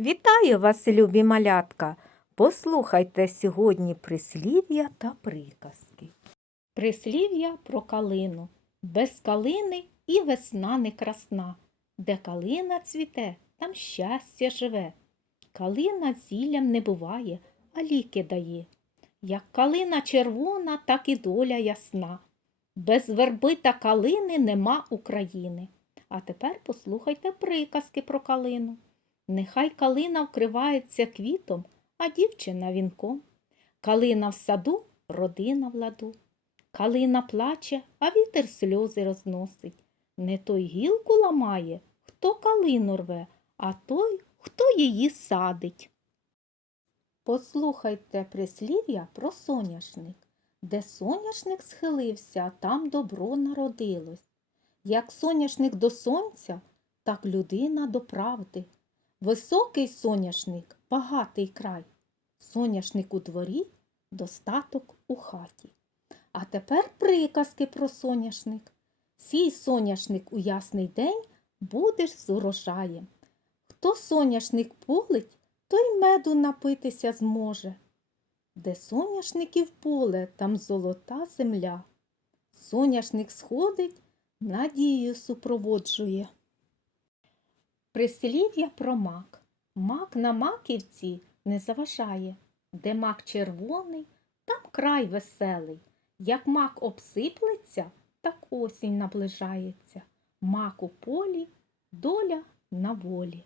Вітаю вас, любі малятка! Послухайте сьогодні прислів'я та приказки. Прислів'я про калину. Без калини і весна не красна. Де калина цвіте, там щастя живе. Калина зіллям не буває, а ліки дає. Як калина червона, так і доля ясна. Без верби та калини нема України. А тепер послухайте приказки про калину. Нехай калина вкривається квітом, а дівчина вінком. Калина в саду, родина в ладу. Калина плаче, а вітер сльози розносить. Не той гілку ламає, хто калину рве, а той, хто її садить. Послухайте прислів'я про соняшник. Де соняшник схилився, там добро народилось. Як соняшник до сонця, так людина до правди. Високий соняшник багатий край. Соняшник у дворі, достаток у хаті. А тепер приказки про соняшник. Сій соняшник у ясний день будеш з урожаєм. Хто соняшник полить, той меду напитися зможе. Де соняшників поле, там золота земля. Соняшник сходить, надію супроводжує. Прислів'я про мак. Мак на маківці не заважає. Де мак червоний, там край веселий. Як мак обсиплеться, так осінь наближається. Мак у полі, доля на волі.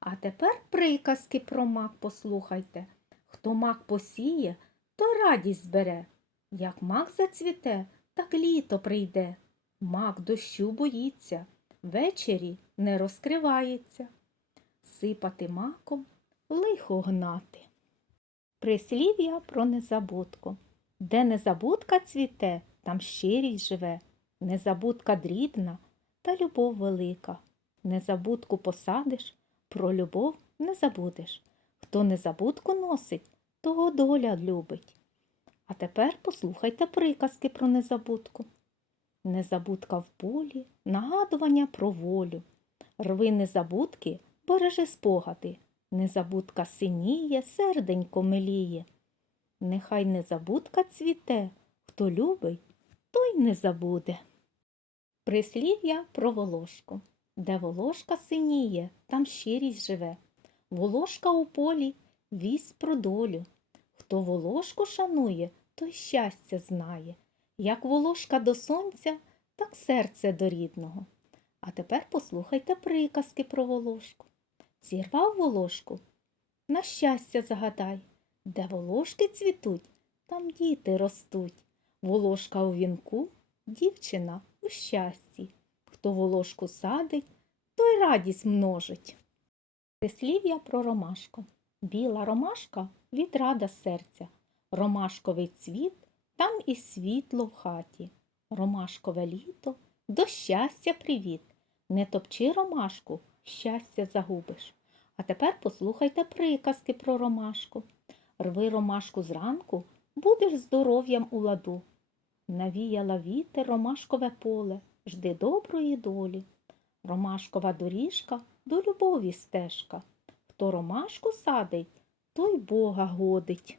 А тепер приказки про мак послухайте. Хто мак посіє, то радість збере. Як мак зацвіте, так літо прийде. Мак дощу боїться, ввечері не розкривається. Сипати маком, лихо гнати. Прислів'я про незабудку. Де незабудка цвіте, там щирість живе. Незабудка дрібна та любов велика. Незабудку посадиш, про любов не забудеш. Хто незабудку носить, того доля любить. А тепер послухайте приказки про незабудку. Незабудка в полі, нагадування про волю. Рви незабудки, бережи спогади. Незабудка синіє, серденько миліє. Нехай незабудка цвіте, хто любить, той не забуде. Прислів'я про волошку. Де волошка синіє, там щирість живе. Волошка у полі, вість про долю. Хто волошку шанує, той щастя знає. Як волошка до сонця, так серце до рідного. А тепер послухайте приказки про волошку. Зірвав волошку, на щастя загадай, де волошки цвітуть, там діти ростуть. Волошка у вінку, дівчина у щасті. Хто волошку садить, той радість множить. Прислів'я про ромашку. Біла ромашка відрада серця. Ромашковий цвіт там і світло в хаті. Ромашкове літо до щастя привіт. Не топчи ромашку, щастя загубиш. А тепер послухайте приказки про ромашку. Рви ромашку зранку, будеш здоров'ям у ладу. Навіяла вітер ромашкове поле, жди доброї долі. Ромашкова доріжка до любові стежка. Хто ромашку садить, той Бога годить.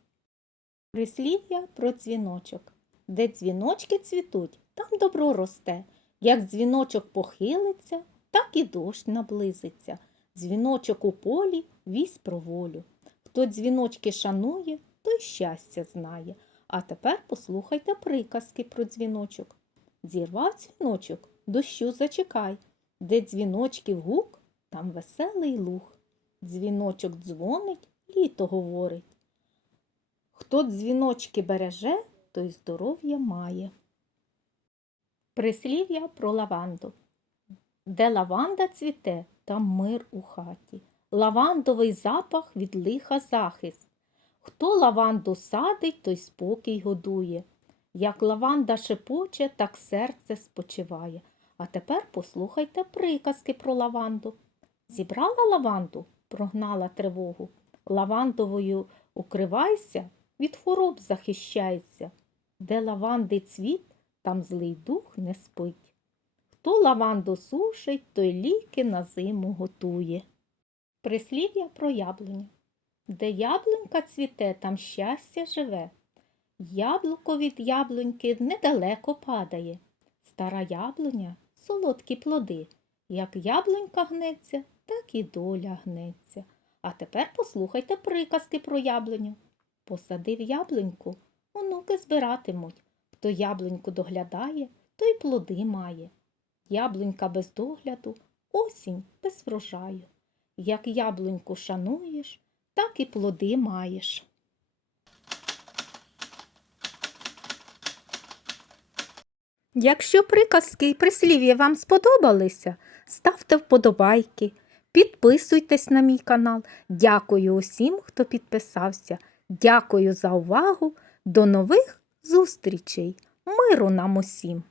Прислів'я про дзвіночок. Де дзвіночки цвітуть, там добро росте. Як дзвіночок похилиться, так і дощ наблизиться. Дзвіночок у полі вість про волю. Хто дзвіночки шанує, той щастя знає. А тепер послухайте приказки про дзвіночок. Зірвав дзвіночок, дощу зачекай. Де дзвіночків гук, там веселий луг. Дзвіночок дзвонить, літо говорить. Хто дзвіночки береже, той здоров'я має. Прислів'я про лаванду. Де лаванда цвіте, там мир у хаті. Лавандовий запах від лиха захист. Хто лаванду садить, той спокій годує. Як лаванда шепоче, так серце спочиває. А тепер послухайте приказки про лаванду. Зібрала лаванду, прогнала тривогу. Лавандовою укривайся, від хвороб захищайся. Де лаванди цвіт, там злий дух не спить. Хто лаванду сушить, той ліки на зиму готує. Прислів'я про яблуню. Де яблунька цвіте, там щастя живе. Яблуко від яблуньки недалеко падає. Стара яблуня солодкі плоди. Як яблунька гнеться, так і доля гнеться. А тепер послухайте приказки про яблуню. Посадив яблуньку, онуки збиратимуть. Хто яблуньку доглядає, той плоди має. Яблунька без догляду, осінь без врожаю. Як яблуньку шануєш, так і плоди маєш. Якщо приказки і прислів'я вам сподобалися, ставте вподобайки, підписуйтесь на мій канал. Дякую усім, хто підписався. Дякую за увагу. До нових зустрічей. Миру нам усім!